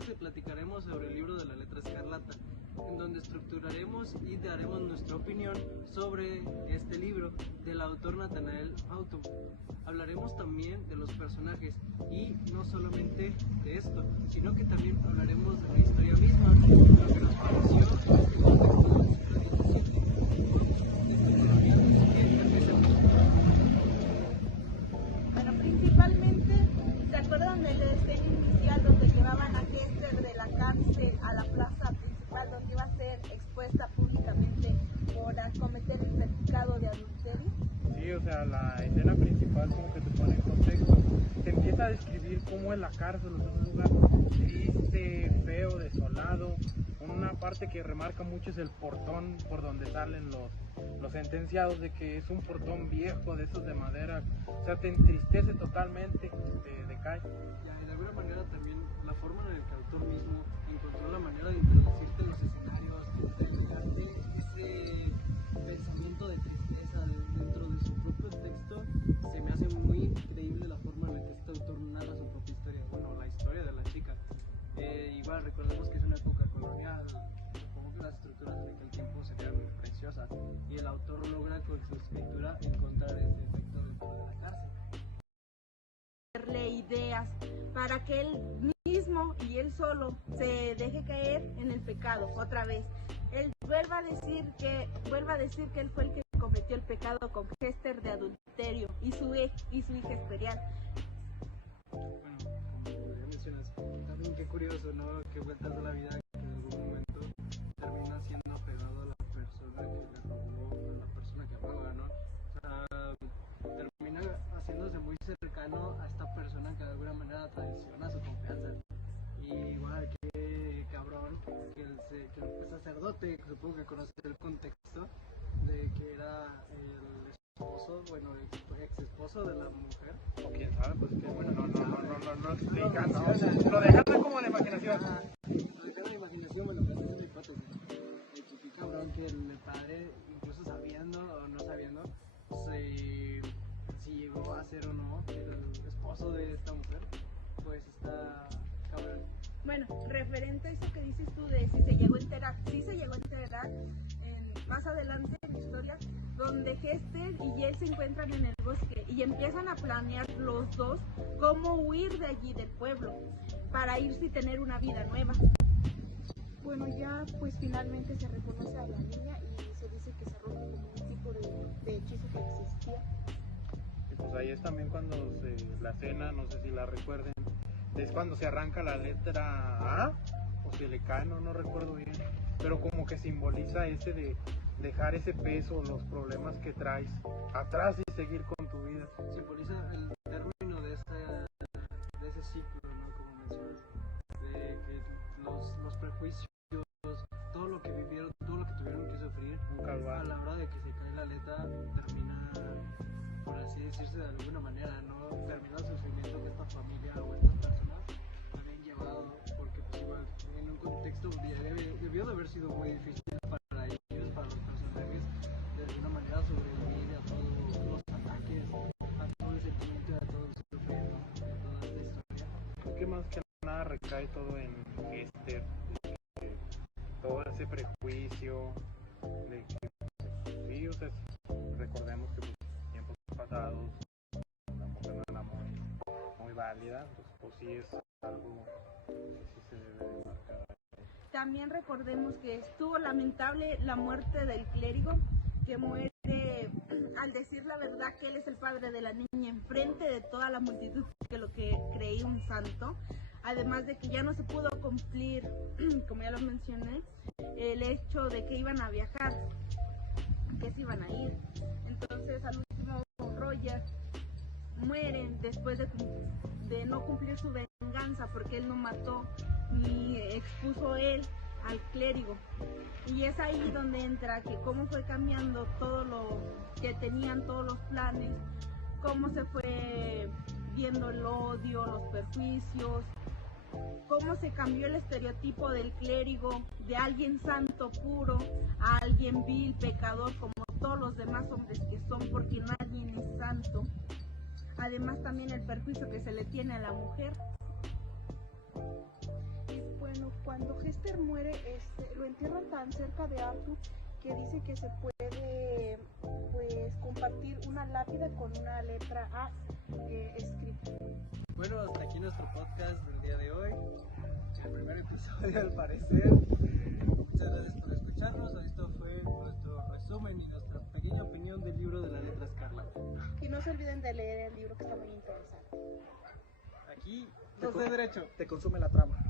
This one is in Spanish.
les platicaremos sobre el libro de la letra escarlata, en donde estructuraremos y daremos nuestra opinión sobre este libro del autor Nathanael Hawthorne. Hablaremos también de los personajes y no solamente de esto, sino que también hablaremos de la historia misma, lo que nos pareció, el contexto Bueno, principalmente, ¿se acuerdan de la escena inicial donde llevaban a Hester de la cárcel a la plaza principal donde iba a ser expuesta públicamente por cometer el pecado de adulterio? Sí, o sea, la escena principal como que te pone en contexto, te empieza a describir cómo es la cárcel, o sea, un lugar triste, feo, desolado. Una parte que remarca mucho es el portón por donde salen los sentenciados, de que es un portón viejo, de esos de madera, o sea, te entristece totalmente, te decae. Y de alguna manera también la forma en la que el autor mismo encontró la manera de introducirte en los escenarios, de darte ese pensamiento de tristeza dentro de su propio texto. Se me hace muy increíble la forma en la que este autor narra su propia historia, bueno, la historia de la chica. Igual recordemos que es una época colonial, supongo que las estructuras en aquel tiempo serían preciosas y el autor logra con su escritura encontrar ese efecto dentro de la cárcel. Darle ideas para que él mismo y él solo se deje caer en el pecado otra vez. Él vuelva a decir que él fue el que cometió el pecado con Hester de adulterio y su hija Esperial. Bueno, como ya mencionas, también qué curioso, ¿no? Qué vueltas de la vida que en algún momento termina siendo apegado a la persona que le robó, a la persona que amaba, ¿no? O sea, termina haciéndose muy cercano a esta persona que de alguna manera traiciona su confianza. Y igual que cabrón, que el sacerdote, supongo que conoce el contexto de que era el esposo, bueno, ex esposo de la mujer. O quién sabe, pues que bueno, no explica, ¿no? Lo dejan como de imaginación. Lo dejan de imaginación, bueno, pues esa es la hipótesis. Que cabrón que el padre, incluso sabiendo o no sabiendo, si llegó a ser o no el esposo de esta mujer, pues está cabrón. Bueno, referente a eso que dices tú de si se llegó a enterar, sí se llegó a enterar más adelante en la historia, donde Hester y él se encuentran en el bosque y empiezan a planear los dos cómo huir de allí del pueblo para irse y tener una vida nueva. Bueno, ya pues finalmente se reconoce a la niña y se dice que se rompe como un tipo de hechizo que existía. Y pues ahí es también cuando la escena, no sé si la recuerden, es cuando se arranca la letra A, o se le cae, no recuerdo bien, pero como que simboliza ese de dejar ese peso, los problemas que traes atrás y seguir con tu vida. Simboliza el término de ese ciclo, ¿no? Como mencionas, de que los prejuicios, todo lo que vivieron, todo lo que tuvieron que sufrir, a la hora de que se cae la letra, termina, por así decirse de alguna manera, ¿no? Termina el sufrimiento que esta familia o estas personas habían llevado, porque pues igual, en un contexto debió de haber sido muy difícil para ellos, para los personajes, de alguna manera sobrevivir a todos los ataques, a todo el sentimiento, a todo el sufrimiento, a toda esta historia. Es que más que nada recae todo en Hester, todo ese prejuicio de que sí, o sea, recordemos que pues, tiempos pasados una mujer no era muy válida, pues sí es algo que sí se debe de marcar. También recordemos que estuvo lamentable la muerte del clérigo, que muere al decir la verdad que él es el padre de la niña enfrente de toda la multitud que lo que creía un santo. Además de que ya no se pudo cumplir, como ya lo mencioné, el hecho de que iban a viajar, que se iban a ir. Entonces al último Roger muere después de no cumplir su venganza, porque él no mató ni expuso él al clérigo. Y es ahí donde entra que cómo fue cambiando todo lo que tenían, todos los planes, cómo se fue viendo el odio, los perjuicios, cómo se cambió el estereotipo del clérigo, de alguien santo puro, a alguien vil, pecador, como todos los demás hombres que son, porque nadie es santo. Además también el perjuicio que se le tiene a la mujer. Bueno, cuando Hester muere, lo entierran tan cerca de Arthur que dice que se puede pues compartir una lápida con una letra A escrita. Bueno, hasta aquí nuestro podcast del día de hoy. El primer episodio al parecer. Muchas gracias por escucharnos. Esto fue nuestro resumen y nuestra pequeña opinión del libro de la letra escarlata. Y no se olviden de leer el libro, que está muy interesante. Aquí, dos de derecho. Te consume la trama.